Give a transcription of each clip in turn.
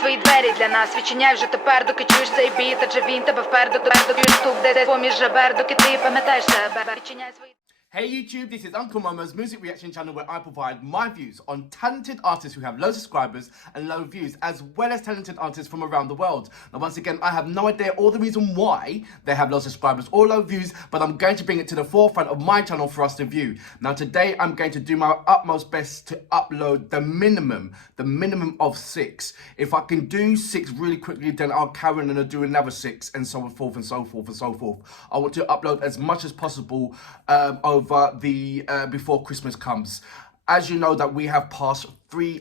свої двері для нас, відчиняй вже тепер, доки чуєш цей біт, адже він тебе вперед, доки тут, де поміж жабер, доки ти пам'ятаєш себе, відчиняй свої. Hey YouTube, this is Uncle Momo's music reaction channel where I provide my views on talented artists who have low subscribers and low views, as well as talented artists from around the world. Now once again, I have no idea or the reason why they have low subscribers or low views, but I'm going to bring it to the forefront of my channel for us to view. Now today, I'm going to do my utmost best to upload the minimum of 6. If I can do 6 really quickly, then I'll carry on and I'll do another 6 and so forth and so forth and so forth. I want to upload as much as possible over the before Christmas comes. As you know, that we have passed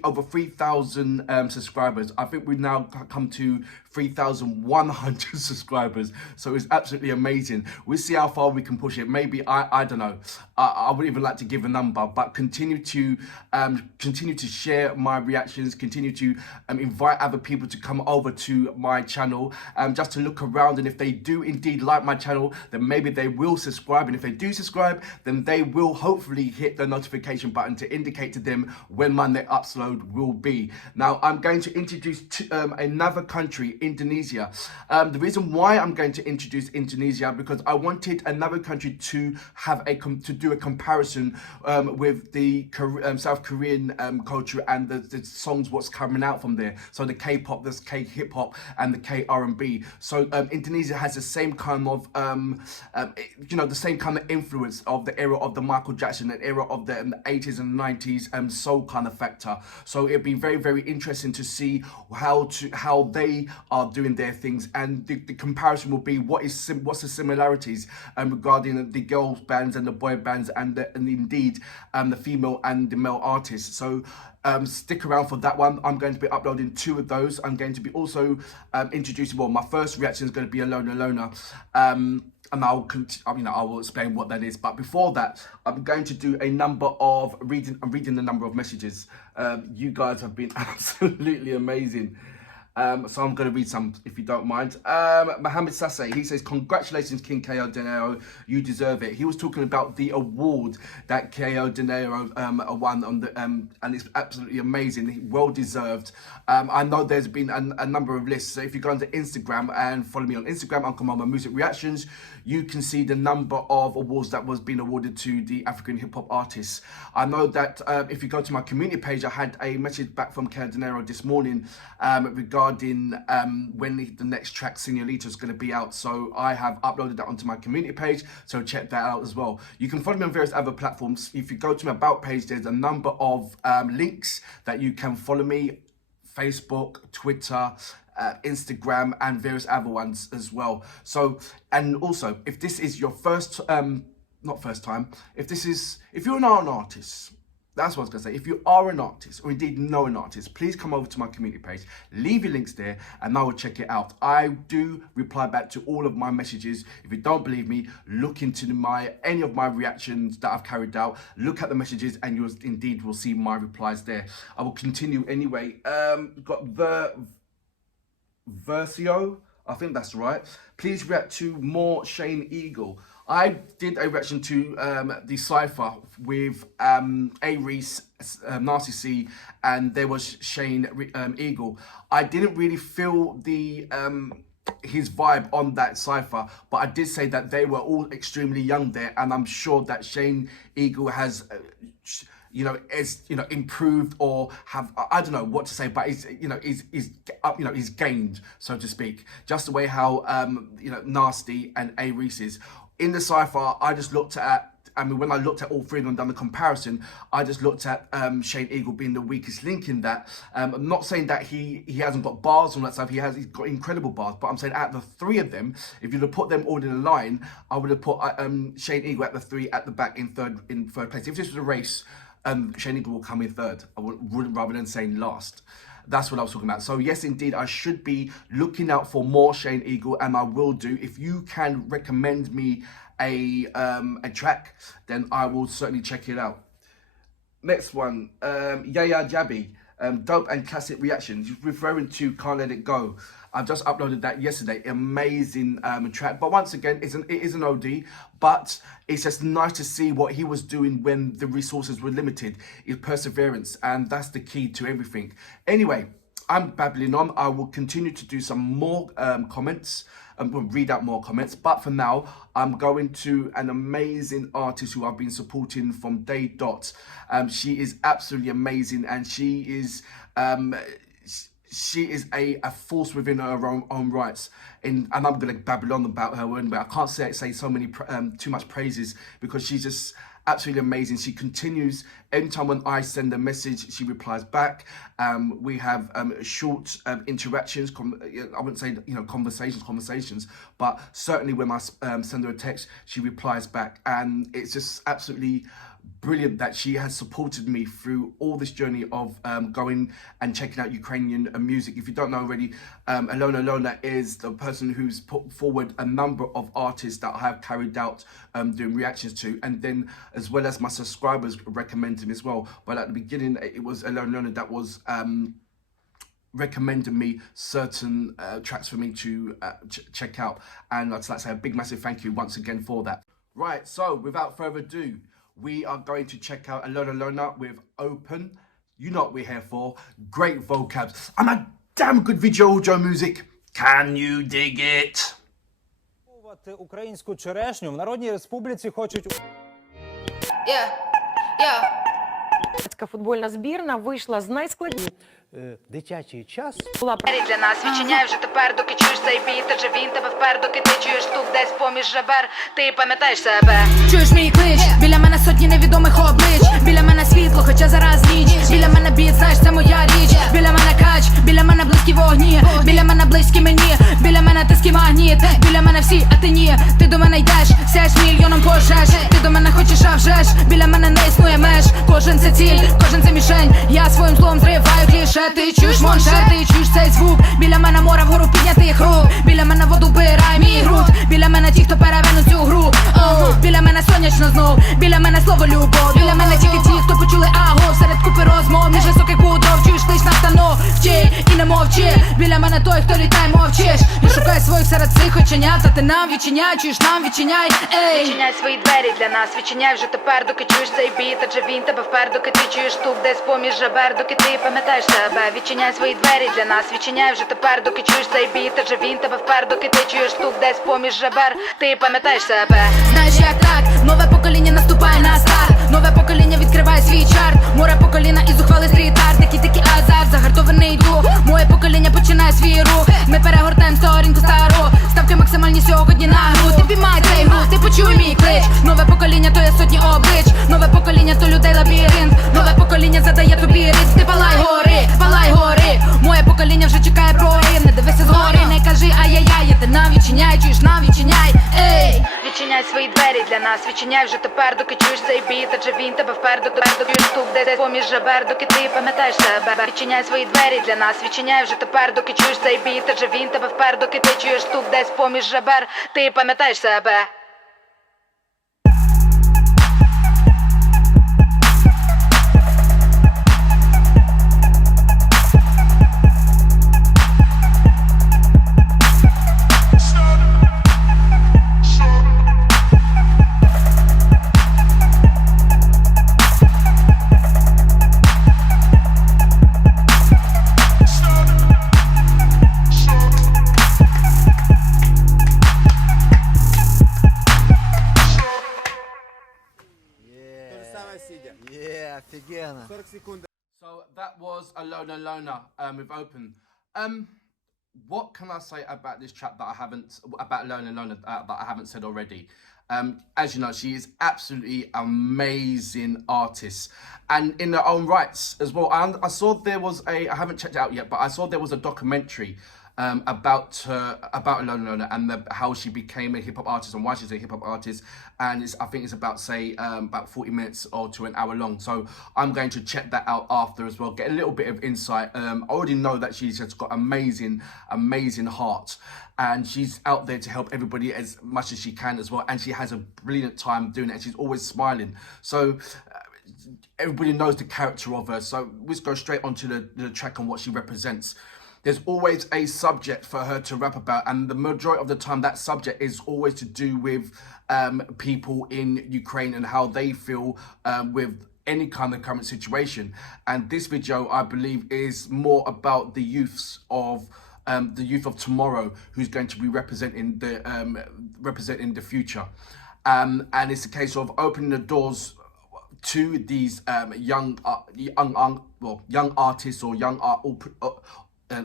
over 3,000 subscribers. I think we've now come to 3,100 subscribers, so it's absolutely amazing. We'll see how far we can push it. Maybe I don't know. I wouldn't even like to give a number, but continue to share my reactions. Continue to invite other people to come over to my channel, just to look around. And if they do indeed like my channel, then maybe they will subscribe. And if they do subscribe, then they will hopefully hit the notification button to indicate to them when my next upload will be. Now I'm going to introduce another country, Indonesia. The reason why I'm going to introduce Indonesia, because I wanted another country to have to do a comparison with the South Korean culture and the songs what's coming out from there. So the K-pop, the K-hip-hop, and the K-R&B. So Indonesia has the same kind of the same kind of influence of the era of the Michael Jackson, the era of the 80s and 90s soul kind of factor. So it'd be very, very interesting to see how they are doing their things, and the comparison will be what's the similarities regarding the girls bands and the boy bands and indeed the female and the male artists. So stick around for that one. I'm going to be uploading 2 of those. I'm going to be also introducing, well, my first reaction is going to be Alyona. And I will explain what that is. But before that, I'm going to do a number of reading. I'm reading the number of messages. You guys have been absolutely amazing. So I'm going to read some, if you don't mind. Mohammed Sase, he says, congratulations, King Ko De Niro, you deserve it. He was talking about the award that Ko De Niro won on the, and it's absolutely amazing, well deserved. I know there's been a number of lists, so if you go onto Instagram and follow me on Instagram, Uncle Momo Music Reactions, you can see the number of awards that was being awarded to the African hip-hop artists. I know that if you go to my community page, I had a message back from Ko De Niro this morning regarding when the next track, Señorita, is going to be out. So I have uploaded that onto my community page, so check that out as well. You can follow me on various other platforms. If you go to my About page, there's a number of links that you can follow me: Facebook, Twitter, Instagram, and various other ones as well. So, and also, if this is your first, not first time, if you're an artist, that's what I was going to say. If you are an artist, or indeed know an artist, please come over to my community page, leave your links there, and I will check it out. I do reply back to all of my messages. If you don't believe me, look into any of my reactions that I've carried out, look at the messages, and you indeed will see my replies there. I will continue anyway. Got the Versio, I think that's right. Please react to more Shane Eagle. I did a reaction to the Cypher with A. Reese, Nasty C, and there was Shane Eagle. I didn't really feel his vibe on that Cypher, but I did say that they were all extremely young there, and I'm sure that Shane Eagle has improved, or I don't know what to say, but he's gained, so to speak, just the way how Nasty and A. Reese is. In the Cypher, I just looked at, when I looked at all 3 of them and done the comparison, I just looked at Shane Eagle being the weakest link in that. I'm not saying that he hasn't got bars and all that stuff. He's got incredible bars. But I'm saying out of the 3 of them, if you'd have put them all in a line, I would have put Shane Eagle at the 3 at the back in third place. If this was a race, Shane Eagle will come in 3rd. I wouldn't, rather than saying last. That's what I was talking about. So yes, indeed, I should be looking out for more Shane Eagle, and I will do. If you can recommend me a track, then I will certainly check it out. Next one, Yaya Jabi, dope and classic reactions, referring to Can't Let It Go. I've just uploaded that yesterday. Amazing track. But once again, it is an OD, but it's just nice to see what he was doing when the resources were limited. His perseverance, and that's the key to everything. Anyway, I'm babbling on. I will continue to do some more comments and we'll read out more comments. But for now, I'm going to an amazing artist who I've been supporting from day dot. She is absolutely amazing, and she is a force within her own rights. And I'm going to babble on about her, but I can't say so many too much praises, because she's just absolutely amazing. She continues. Anytime when I send a message, she replies back. We have short interactions. I wouldn't say conversations, but certainly when I send her a text, she replies back, and it's just absolutely brilliant that she has supported me through all this journey of going and checking out Ukrainian music. If you don't know already, Alyona is the person who's put forward a number of artists that I have carried out doing reactions to, and then as well as my subscribers recommended as well. But at the beginning, it was Alyona that was recommending me certain tracks for me to check out, and I'd like to say a big massive thank you once again for that. Right, so without further ado, we are going to check out Alyona with Open. You know what we're here for. Great vocabs and a damn good video audio music. Can you dig it? Українську черешню в Народній Республіці хочуть... Футбольна збірна вийшла з найскладніших. Дитячий час. Для нас відчиняй вже тепер, доки чуєш цей біт, адже він тебе впер, доки ти чуєш тут десь поміж жабер, ти пам'ятаєш себе. Чуєш мій клич, біля мене сотні невідомих облич, біля мене світло, хоча зараз ніч, біля мене біт, знаєш, це моя річ, біля мене кач, біля мене близькі вогні, біля мене близькі мені, біля мене тиски магніт, біля мене всі, а ти ні, ти до мене йдеш, сяєш мільйоном пожеж, ти до мене хочеш, а вже ж, біля мене не існує меж, кожен це ціль, кожен це мішень, я своїм злом зриваю кліше. Ти чуєш моншер, ти чуєш цей звук, біля мене море вгору піднятих рук, біля мене воду вбирає мій груд, біля мене ті, хто перевернуть цю гру, біля мене сонячно знов, біля мене слово любов, біля мене тільки ті, хто почули агов, серед купи розмов, між високих будов, чуєш лиш настановчі і не мовчи, біля мене той, хто літає, мовчиш, і шукай своїх серед цих оченят, та ти нам відчиняй, чуєш, нам відчиняй, ей. Відчиняй свої двері для нас, відчиняй вже тепер, доки чуєш цей біт, адже він тебе впер, доки ти чуєш тут десь поміж жабер, доки ти пам'ятаєш себе. Відчиняй свої двері для нас, відчиняй вже тепер, доки чуєш цей біт, адже він тебе впер, доки ти чуєш тут десь поміж жабер, ти пам'ятаєш себе. Знаєш як так, нове покоління наступає на старт, нове покоління відкриває свій чарт, море покоління і зухвалий стріт-арт, такий азарт, загартований дух, моє покоління починає свій рух, ми перегортаємо сторінку стару, ставки максимальні сьогодні на гру, ти піймай цей гру, ти почуй мій клич, нове покоління то є сотні облич, нове покоління то людей лабіринт, нове покоління задає тобі ритм, ти палай гори, моє покоління вже чекає прорив, не дивися згори, не кажи ай-яй-яй, ти нам відчиняй, чуєш, нам відчиняй, ей. Відчиняй свої двері для нас, відчиняй вже тепер, доки чуєш цей біт, адже він тебе впер, доки чуєш тут десь поміж жабер, доки ти пам'ятаєш себе. Відчиняй свої двері для нас, відчиняй вже тепер, доки чуєш цей біт, адже він тебе впер, доки ти чуєш тут десь поміж жабер, ти пам'ятаєш себе. So that was Alyona with Open. What can I say about this track that I haven't about Alyona that I haven't said already? As you know, she is absolutely amazing artist, and in her own rights as well. And I saw there was I haven't checked it out yet, but I saw there was a documentary about Alyona and how she became a hip hop artist and why she's a hip hop artist. And I think it's about about 40 minutes or to an hour long. So I'm going to check that out after as well, get a little bit of insight. I already know that she's just got amazing heart, and she's out there to help everybody as much as she can as well. And she has a brilliant time doing it, and she's always smiling. So everybody knows the character of her. So let's go straight onto the track and what she represents. There's always a subject for her to rap about, and the majority of the time that subject is always to do with people in Ukraine and how they feel with any kind of current situation. And this video, I believe, is more about the youth of tomorrow, who's going to be representing the future. And it's a case of opening the doors to these young artists or young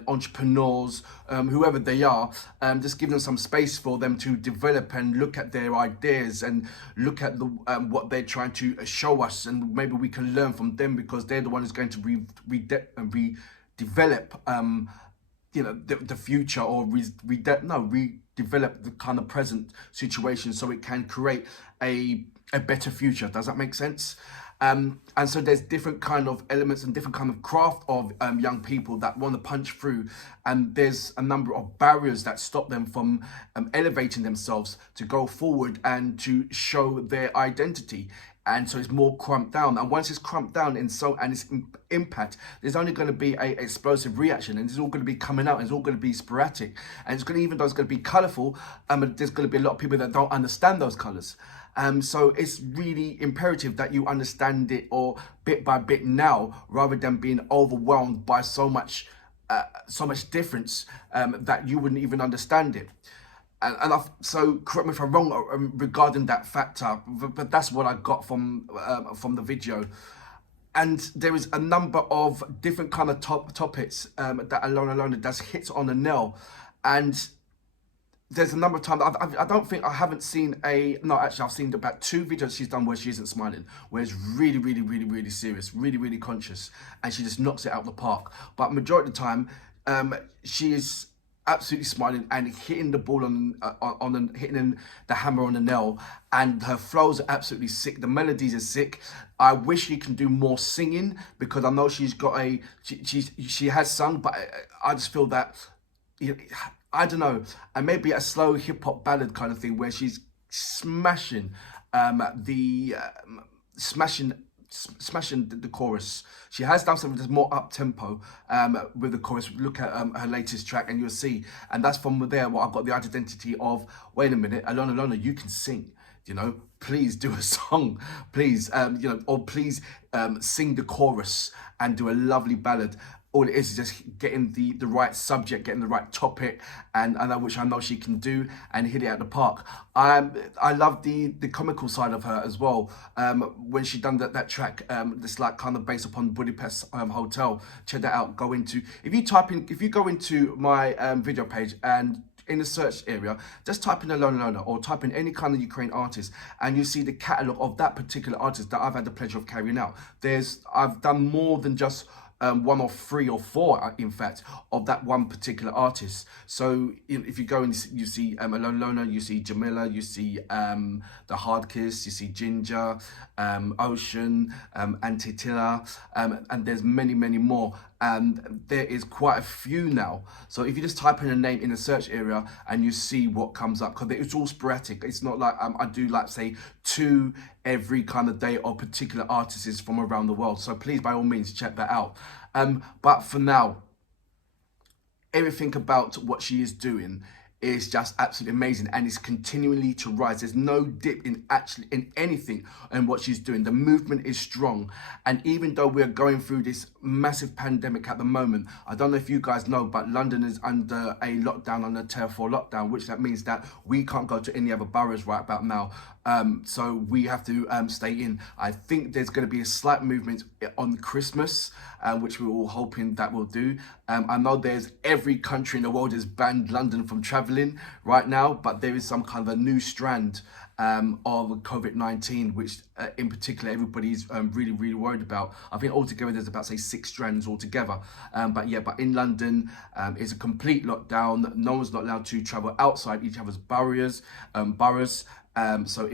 entrepreneurs, whoever they are, just give them some space for them to develop and look at their ideas and look at the what they're trying to show us, and maybe we can learn from them, because they're the one who's going to redevelop the future, or redevelop the kind of present situation, so it can create a better future. Does that make sense? And so there's different kind of elements and different kind of craft of young people that want to punch through, and there's a number of barriers that stop them from elevating themselves to go forward and to show their identity. And so it's more cramped down, and once it's cramped down and its impact, there's only going to be a explosive reaction, and it's all going to be coming out, and it's all going to be sporadic, and it's going to, even though it's going to be colourful, there's going to be a lot of people that don't understand those colours. So it's really imperative that you understand it, or bit by bit now, rather than being overwhelmed by so much difference that you wouldn't even understand it. So correct me if I'm wrong regarding that factor, but that's what I got from the video. And there is a number of different kind of topics that Alyona does hit on the nail. And there's a number of times, I haven't seen I've seen about 2 videos she's done where she isn't smiling, where it's really, really, really, really serious, really, really conscious, and she just knocks it out of the park. But majority of the time, she is absolutely smiling and hitting the ball hitting the hammer on the nail, and her flows are absolutely sick. The melodies are sick. I wish she can do more singing, because I know she's got she has sung, but I just feel that, I don't know, and maybe a slow hip hop ballad kind of thing where she's smashing the chorus. She has done something that's more up tempo with the chorus. Look at her latest track and you'll see, and that's from there what I've got the identity of, wait a minute, Alyona, you can sing, please do a song, please, or please sing the chorus and do a lovely ballad. All it is just getting the right subject, getting the right topic, and which I know she can do, and hit it out the park. I love the comical side of her as well. When she done that track, that's like kind of based upon Budapest Hotel. Check that out. If you go into my video page and in the search area, just type in Alyona or type in any kind of Ukraine artist, and you see the catalogue of that particular artist that I've had the pleasure of carrying out. I've done more than just 1 or 3 or 4, in fact, of that one particular artist. So if you go and you see Alyona, you see Jamila, you see The Hard Kiss, you see Ginger, Ocean, Antitilla, and there's many, many more. And there is quite a few now. So if you just type in a name in the search area and you see what comes up, because it's all sporadic. It's not like I do like say 2 every kind of day of particular artists from around the world. So please, by all means, check that out. But for now, everything about what she is doing is just absolutely amazing, and it's continually to rise. There's no dip in anything and what she's doing. The movement is strong, and even though we're going through this massive pandemic at the moment, I don't know if you guys know, but London is under a lockdown, under Tier 4 lockdown, which that means that we can't go to any other boroughs right about now. So we have to stay in. I think there's going to be a slight movement on Christmas, which we're all hoping that will do. I know there's every country in the world has banned London from travelling right now, but there is some kind of a new strand of COVID-19, which in particular everybody's really, really worried about. I think altogether there's about, say, 6 strands altogether. But in London, it's a complete lockdown. No one's not allowed to travel outside each other's boroughs. So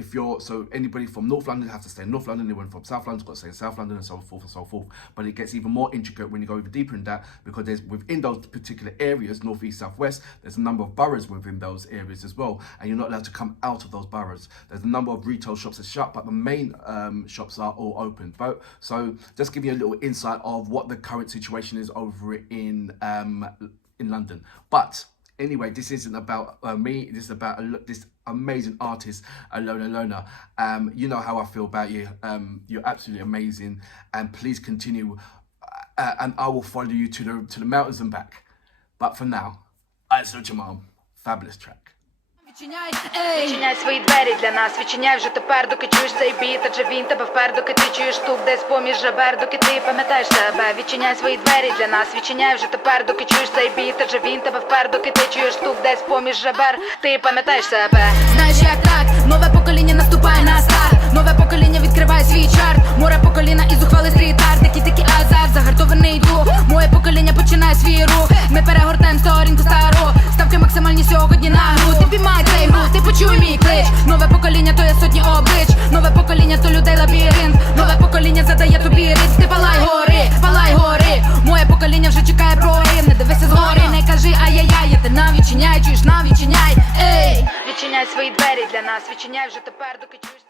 anybody from North London have to stay in North London, anyone from South London's got to stay in South London, and so forth and so forth. But it gets even more intricate when you go even deeper in that, because there's within those particular areas, North, East, South, West, there's a number of boroughs within those areas as well, and you're not allowed to come out of those boroughs. There's a number of retail shops that are shut, but the main shops are all open. So just give you a little insight of what the current situation is over in London. But Anyway, this isn't about me. This is about this amazing artist, Alyona. You know how I feel about you. You're absolutely amazing, and please continue. And I will follow you to the mountains and back. But for now, I salute your mom. Fabulous track. Відчиняй свої двері для нас, відчиняй вже тепер, доки чуєш цей біт, адже він тебе впер, доки ти чуєш стук десь поміж жабер, доки ти пам'ятаєш себе. Відчиняй свої двері для нас, відчиняй вже тепер, доки чуєш цей біт, адже він тебе впер, доки ти чуєш стук десь поміж жабер, ти пам'ятаєш себе. Знаєш як так, нове покоління наступає на старт, нове покоління відкриває свій чарт, море по коліна і зухвалий стріт-арт, такий азарт, загартований дух, моє покоління починає свій рух, ми перегортаємо сторінку стару, ставки максимальні сьогодні на гру, ти піймай цей гру, ти почуй мій клич, нове покоління то є сотні облич, нове покоління то людей лабіринт, нове покоління задає тобі ритм, ти палай гори, моє покоління вже чекає прорив, не дивися згори, не кажи ай-яй-яй, ти нам відчиняй, чуєш нам відчиняй, ей! Відчиняй свої двері для нас, відчиняй вже тепер, доки чуєш.